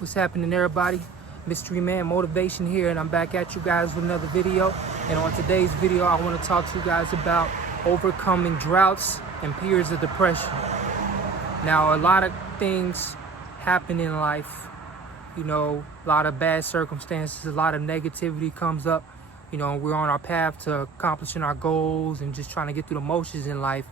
What's happening, everybody? Mystery Man Motivation here, and I'm back at you guys with another video. And on today's video, I want to talk to you guys about overcoming droughts and periods of depression. Now, a lot of things happen in life, a lot of bad circumstances, a lot of negativity comes up. We're on our path to accomplishing our goals and just trying to get through the motions in life.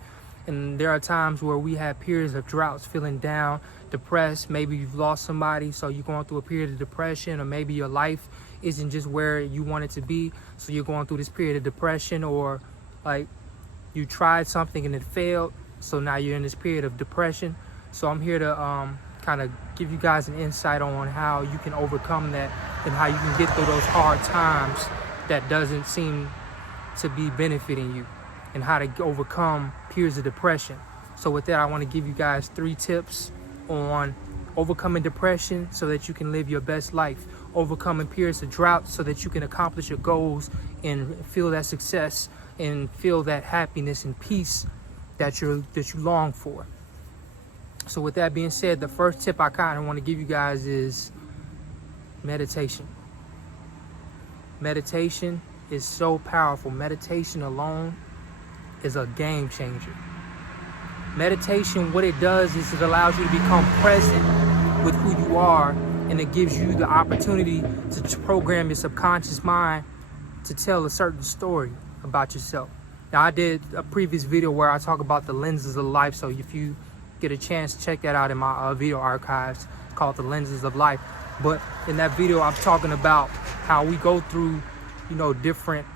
And there are times where we have periods of droughts, feeling down, depressed. Maybe you've lost somebody, so you're going through a period of depression, or maybe your life isn't just where you want it to be, so you're going through this period of depression, or like you tried something and it failed, so now you're in this period of depression. So I'm here to kind of give you guys an insight on how you can overcome that and how you can get through those hard times that doesn't seem to be benefiting you, and how to overcome periods of depression. So with that, I want to give you guys 3 tips on overcoming depression so that you can live your best life, overcoming periods of drought so that you can accomplish your goals and feel that success and feel that happiness and peace that you long for. So with that being said, the first tip I kind of want to give you guys is meditation. Meditation is so powerful. Meditation alone is a game changer. Meditation, what it does is it allows you to become present with who you are, and it gives you the opportunity to program your subconscious mind to tell a certain story about yourself. Now, I did a previous video where I talk about the lenses of life, so if you get a chance, check that out in my video archives. It's called The Lenses of Life. But in that video, I'm talking about how we go through, different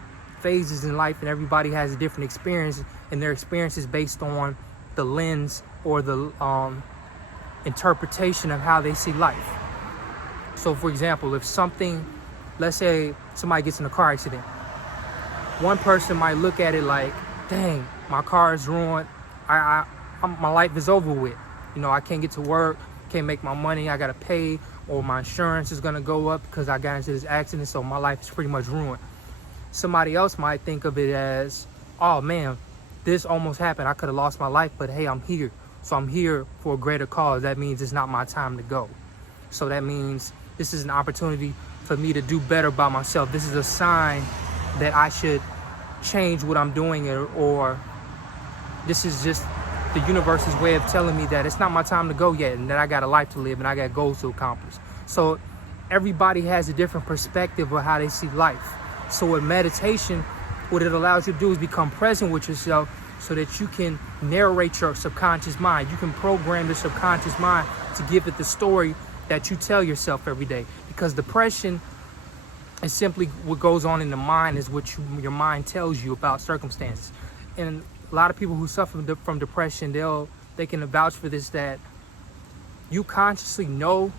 phases in life, and everybody has a different experience, and their experience is based on the lens or the interpretation of how they see life. So for example, if let's say somebody gets in a car accident, one person might look at it like, dang, my car is ruined, my life is over with, I can't get to work, can't make my money, I gotta pay, or my insurance is gonna go up because I got into this accident, so my life is pretty much ruined. Somebody else might think of it as, oh man, this almost happened, I could have lost my life, but hey, I'm here. So I'm here for a greater cause. That means it's not my time to go. So that means this is an opportunity for me to do better by myself. This is a sign that I should change what I'm doing, or this is just the universe's way of telling me that it's not my time to go yet, and that I got a life to live and I got goals to accomplish. So everybody has a different perspective of how they see life. So with meditation, what it allows you to do is become present with yourself so that you can narrate your subconscious mind. You can program your subconscious mind to give it the story that you tell yourself every day. Because depression is simply what goes on in the mind, is what your mind tells you about circumstances. And a lot of people who suffer from depression, they can vouch for this, that you consciously know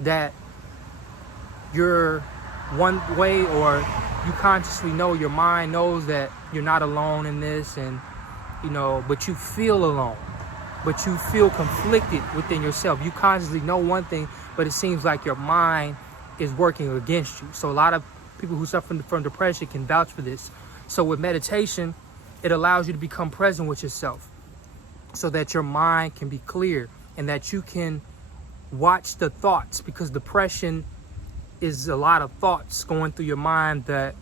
that you're one way, or you consciously know, your mind knows that you're not alone in this, and but you feel alone, but you feel conflicted within yourself. You consciously know one thing, but it seems like your mind is working against you. So a lot of people who suffer from depression can vouch for this. So with meditation, it allows you to become present with yourself so that your mind can be clear and that you can watch the thoughts, because depression is a lot of thoughts going through your mind that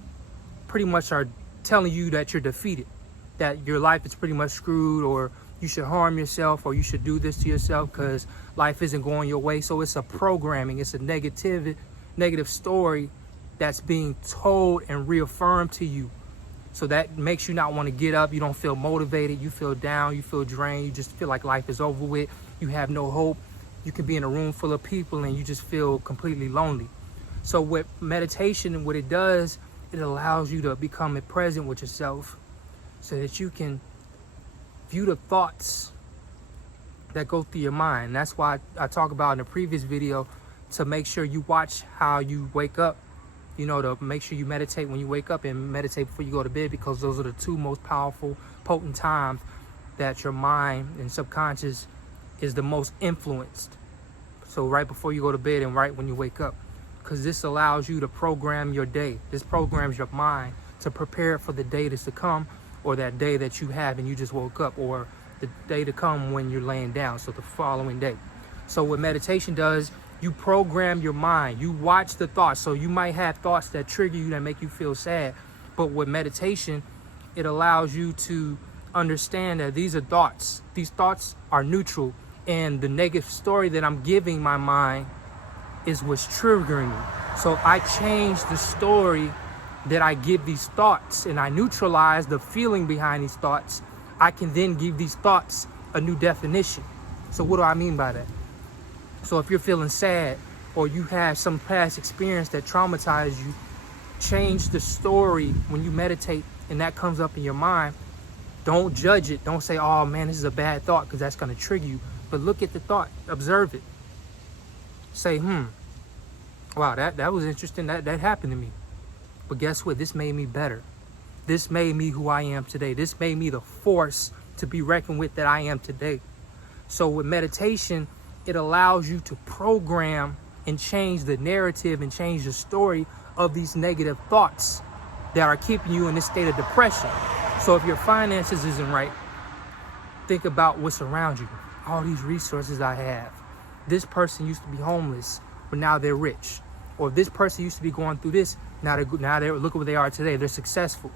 pretty much are telling you that you're defeated, that your life is pretty much screwed, or you should harm yourself, or you should do this to yourself because life isn't going your way. So it's a programming, it's a negative story that's being told and reaffirmed to you. So that makes you not want to get up. You don't feel motivated, you feel down, you feel drained, you just feel like life is over with, you have no hope. You can be in a room full of people and you just feel completely lonely. So with meditation, what it does, it allows you to become present with yourself so that you can view the thoughts that go through your mind. That's why I talk about in the previous video to make sure you watch how you wake up, to make sure you meditate when you wake up and meditate before you go to bed, because those are the 2 most powerful, potent times that your mind and subconscious is the most influenced. So right before you go to bed and right when you wake up. Because this allows you to program your day. This programs your mind to prepare for the day that's to come, or that day that you have and you just woke up, or the day to come when you're laying down, so the following day. So what meditation does, You program your mind. You watch the thoughts. So you might have thoughts that trigger you, that make you feel sad. But with meditation, it allows you to understand that these are thoughts. These thoughts are neutral. And the negative story that I'm giving my mind is what's triggering me. So I change the story that I give these thoughts, and I neutralize the feeling behind these thoughts. I can then give these thoughts a new definition. So what do I mean by that? So if you're feeling sad, or you have some past experience that traumatized you, change the story when you meditate and that comes up in your mind. Don't judge it. Don't say, oh man, this is a bad thought, because that's going to trigger you. But look at the thought, observe it. Say, wow, that was interesting. That happened to me. But guess what? This made me better. This made me who I am today. This made me the force to be reckoned with that I am today. So with meditation, it allows you to program and change the narrative and change the story of these negative thoughts that are keeping you in this state of depression. So if your finances isn't right, think about what's around you. All these resources I have. This person used to be homeless, but now they're rich. Or this person used to be going through this, now they're look where they are today. They're successful.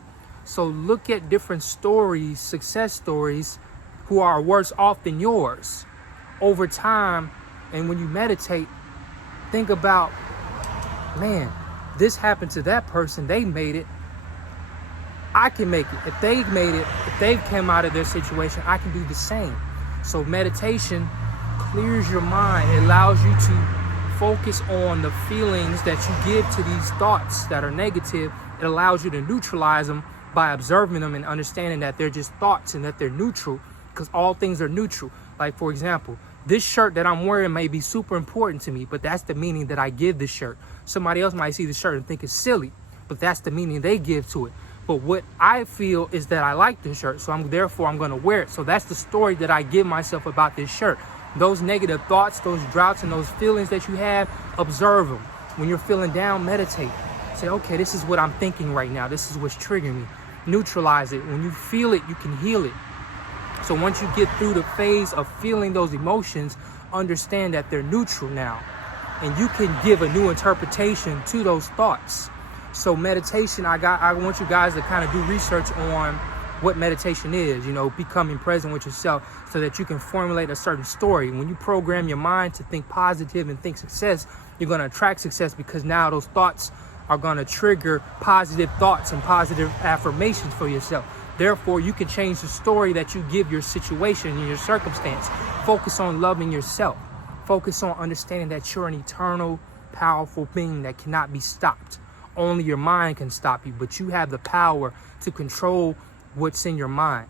So look at different stories, success stories, who are worse off than yours over time. And when you meditate, think about, man, this happened to that person. They made it. I can make it. If they've made it, if they've come out of their situation, I can do the same. So meditation clears your mind. It allows you to focus on the feelings that you give to these thoughts that are negative. It allows you to neutralize them by observing them and understanding that they're just thoughts and that they're neutral, because all things are neutral. Like, for example, this shirt that I'm wearing may be super important to me, but that's the meaning that I give this shirt. Somebody else might see the shirt and think it's silly, but that's the meaning they give to it. But what I feel is that I like this shirt, so therefore I'm going to wear it. So that's the story that I give myself about this shirt. Those negative thoughts, those droughts, and those feelings that you have, observe them. When you're feeling down, meditate. Say, okay, this is what I'm thinking right now. This is what's triggering me. Neutralize it. When you feel it, you can heal it. So once you get through the phase of feeling those emotions, understand that they're neutral now. And you can give a new interpretation to those thoughts. So meditation, I want you guys to kind of do research on what meditation is, becoming present with yourself so that you can formulate a certain story. When you program your mind to think positive and think success, you're going to attract success, because now those thoughts are going to trigger positive thoughts and positive affirmations for yourself. Therefore, you can change the story that you give your situation and your circumstance. Focus on loving yourself. Focus on understanding that you're an eternal, powerful being that cannot be stopped. Only your mind can stop you, but you have the power to control what's in your mind.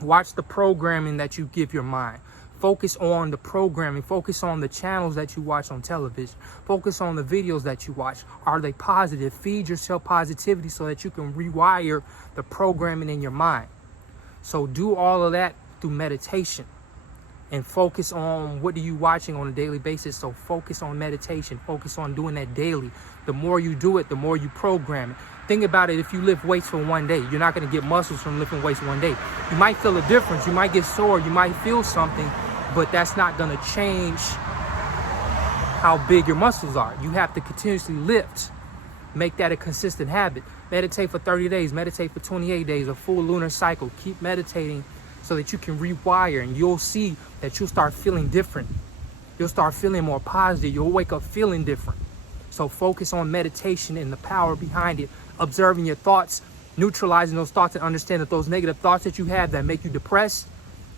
Watch the programming that you give your mind. Focus on the programming. Focus on the channels that you watch on television. Focus on the videos that you watch. Are they positive? Feed yourself positivity so that you can rewire the programming in your mind. So do all of that through meditation. And focus on what are you watching on a daily basis. So focus on meditation. Focus on doing that daily. The more you do it, the more you program it. Think about it. If you lift weights for one day, you're not going to get muscles from lifting weights one day. You might feel a difference. You might get sore. You might feel something, but that's not going to change how big your muscles are. You have to continuously lift. Make that a consistent habit. Meditate for 30 days. Meditate for 28 days, a full lunar cycle. Keep meditating so that you can rewire, and you'll see that you'll start feeling different. You'll start feeling more positive. You'll wake up feeling different. So focus on meditation and the power behind it. Observing your thoughts, neutralizing those thoughts, and understand that those negative thoughts that you have that make you depressed,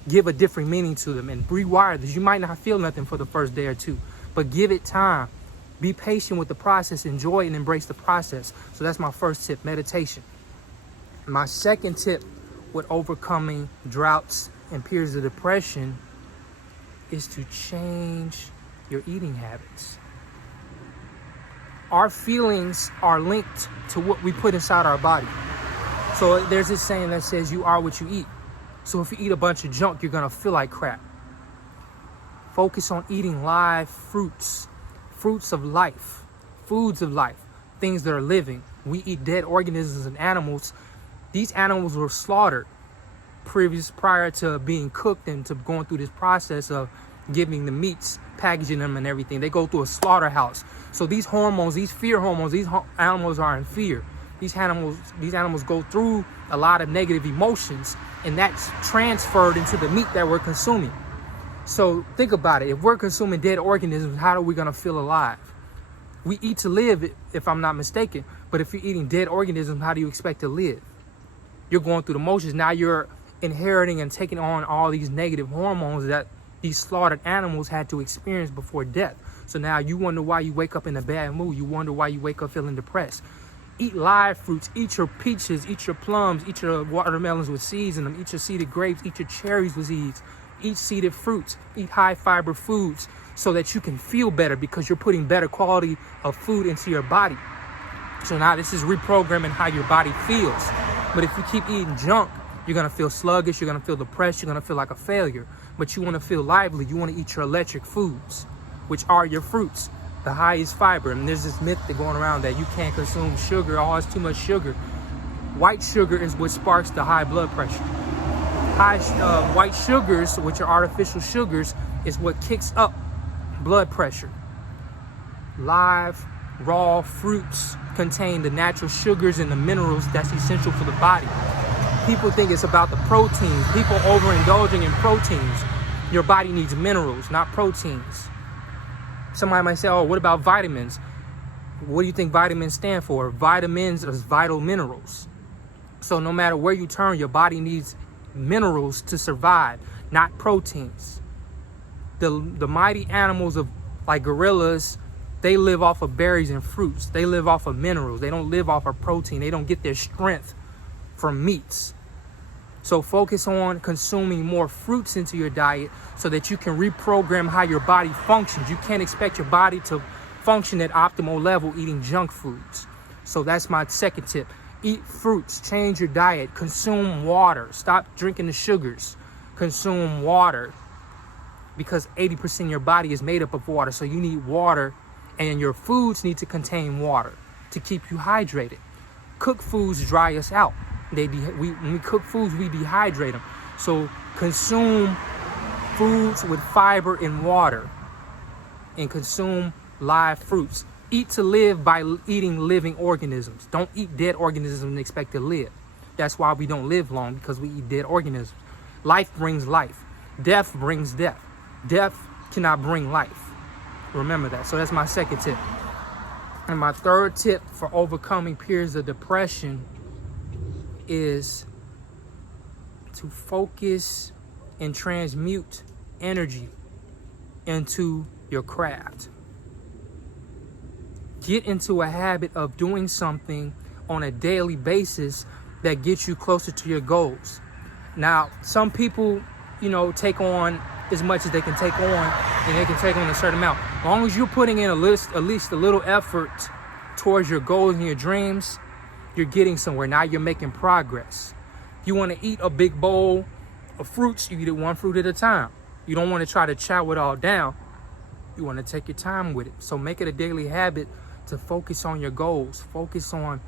give a different meaning to them and rewire this. You might not feel nothing for the first day or two, but give it time. Be patient with the process. Enjoy and embrace the process. So that's my first tip, meditation. My second tip with overcoming droughts and periods of depression is to change your eating habits. Our feelings are linked to what we put inside our body. So there's this saying that says you are what you eat. So if you eat a bunch of junk, you're going to feel like crap. Focus on eating live fruits, fruits of life, foods of life, things that are living. We eat dead organisms and animals. These animals were slaughtered prior to being cooked and to going through this process of giving the meats, packaging them and everything. They go through a slaughterhouse. So these hormones, these fear hormones, animals are in fear. These animals go through a lot of negative emotions, and that's transferred into the meat that we're consuming. So think about it. If we're consuming dead organisms, how are we going to feel alive? We eat to live, if I'm not mistaken. But if you're eating dead organisms, how do you expect to live? You're going through the motions. Now you're inheriting and taking on all these negative hormones that these slaughtered animals had to experience before death. So now you wonder why you wake up in a bad mood. You wonder why you wake up feeling depressed. Eat live fruits. Eat your peaches. Eat your plums. Eat your watermelons with seeds in them. Eat your seeded grapes. Eat your cherries with seeds. Eat seeded fruits. Eat high fiber foods so that you can feel better, because you're putting better quality of food into your body. So now this is reprogramming how your body feels. But if you keep eating junk, you're going to feel sluggish. You're going to feel depressed. You're going to feel like a failure. But you want to feel lively. You want to eat your electric foods, which are your fruits, the highest fiber. And there's this myth that going around that you can't consume sugar. Oh, it's too much sugar. White sugar is what sparks the high blood pressure. White sugars, which are artificial sugars, is what kicks up blood pressure. Live, raw fruits contain the natural sugars and the minerals that's essential for the body. People think it's about the proteins. People overindulging in proteins. Your body needs minerals, not proteins. Somebody might say, oh, what about vitamins? What do you think vitamins stand for? Vitamins is vital minerals. So no matter where you turn, your body needs minerals to survive, not proteins. The mighty animals of like gorillas, they live off of berries and fruits. They live off of minerals. They don't live off of protein. They don't get their strength from meats. So focus on consuming more fruits into your diet so that you can reprogram how your body functions. You can't expect your body to function at optimal level eating junk foods. So that's my second tip. Eat fruits, change your diet, consume water, stop drinking the sugars, consume water, because 80% of your body is made up of water. So you need water, and your foods need to contain water to keep you hydrated. Cooked foods dry us out. When we cook foods, we dehydrate them. So consume foods with fiber and water, and consume live fruits. Eat to live by eating living organisms. Don't eat dead organisms and expect to live. That's why we don't live long, because we eat dead organisms. Life brings life. Death brings death. Death cannot bring life. Remember that. So that's my second tip. And my third tip for overcoming periods of depression is to focus and transmute energy into your craft. Get into a habit of doing something on a daily basis that gets you closer to your goals. Now, some people, take on as much as they can take on, and they can take on a certain amount. As long as you're putting in at least a little effort towards your goals and your dreams, you're getting somewhere. Now you're making progress. You want to eat a big bowl of fruits, you eat it one fruit at a time. You don't want to try to chow it all down. You want to take your time with it. So make it a daily habit to focus on your goals, focus on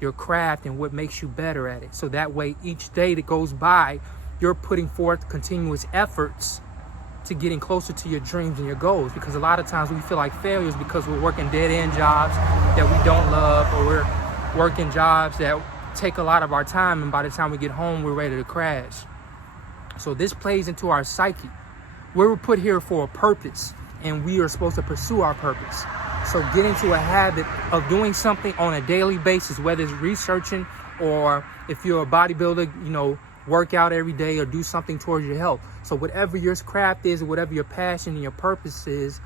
your craft and what makes you better at it. So that way, each day that goes by, you're putting forth continuous efforts to getting closer to your dreams and your goals. Because a lot of times we feel like failures because we're working dead-end jobs that we don't love, or we're working jobs that take a lot of our time, and by the time we get home, we're ready to crash. So this plays into our psyche. We were put here for a purpose, and we are supposed to pursue our purpose. So get into a habit of doing something on a daily basis, whether it's researching, or if you're a bodybuilder, work out every day or do something towards your health. So whatever your craft is, or whatever your passion and your purpose is,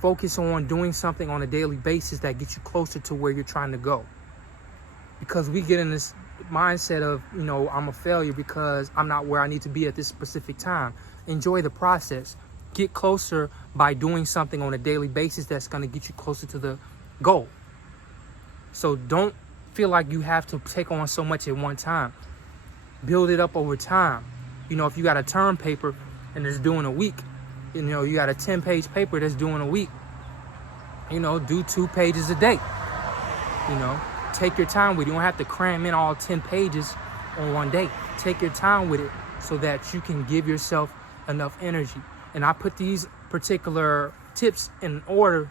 focus on doing something on a daily basis that gets you closer to where you're trying to go. Because we get in this mindset of, I'm a failure because I'm not where I need to be at this specific time. Enjoy the process. Get closer by doing something on a daily basis that's going to get you closer to the goal. So don't feel like you have to take on so much at one time. Build it up over time. If you got a term paper and it's due in a week, you got a 10-page paper that's due in a week, do 2 pages a day. Take your time with it. You don't have to cram in all 10 pages on one day. Take your time with it so that you can give yourself enough energy. And I put these particular tips in order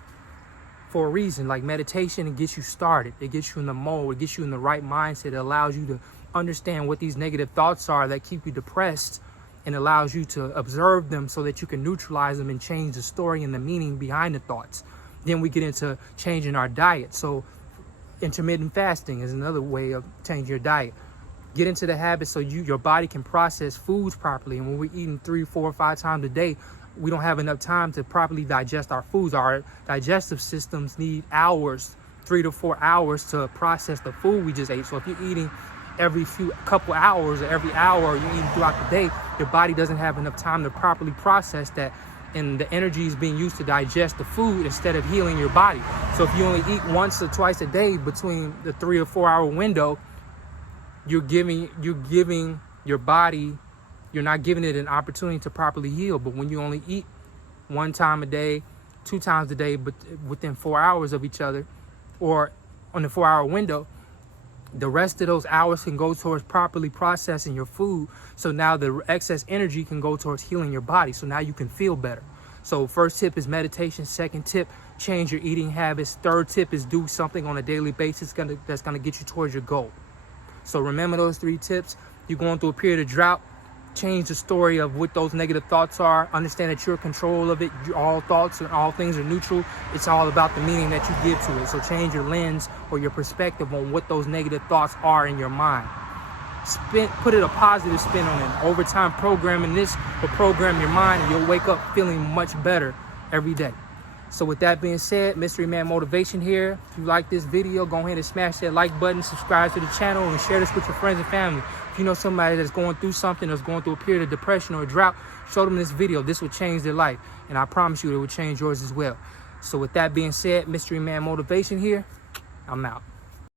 for a reason. Like meditation, it gets you started. It gets you in the mode. It gets you in the right mindset. It allows you to understand what these negative thoughts are that keep you depressed, and allows you to observe them so that you can neutralize them and change the story and the meaning behind the thoughts. Then we get into changing our diet. So intermittent fasting is another way of changing your diet. Get into the habit so your body can process foods properly. And when we're eating 3, 4, 5 times a day, we don't have enough time to properly digest our foods. Our digestive systems need hours, 3 to 4 hours, to process the food we just ate. So if you're eating every couple hours or every hour, you're eating throughout the day, your body doesn't have enough time to properly process that, and the energy is being used to digest the food instead of healing your body. So if you only eat once or twice a day between the 3 or 4 hour window, you're giving your body, you're not giving it an opportunity to properly heal. But when you only eat 1 time a day, 2 times a day, but within 4 hours of each other, or on the 4 hour window, the rest of those hours can go towards properly processing your food. So now the excess energy can go towards healing your body. So now you can feel better. So first tip is meditation. Second tip, change your eating habits. Third tip is do something on a daily basis that's gonna get you towards your goal. So remember those 3 tips. You're going through a period of drought. Change the story of what those negative thoughts are. Understand that you're in control of it. All thoughts and all things are neutral. It's all about the meaning that you give to it. So change your lens or your perspective on what those negative thoughts are in your mind. Put it a positive spin on it. Over time, programming this will program your mind, and you'll wake up feeling much better every day. So with that being said, Mystery Man Motivation here. If you like this video, go ahead and smash that like button, subscribe to the channel, and share this with your friends and family. If you know somebody that's going through something, that's going through a period of depression or a drought, show them this video. This will change their life, and I promise you it will change yours as well. So with that being said, Mystery Man Motivation here. I'm out.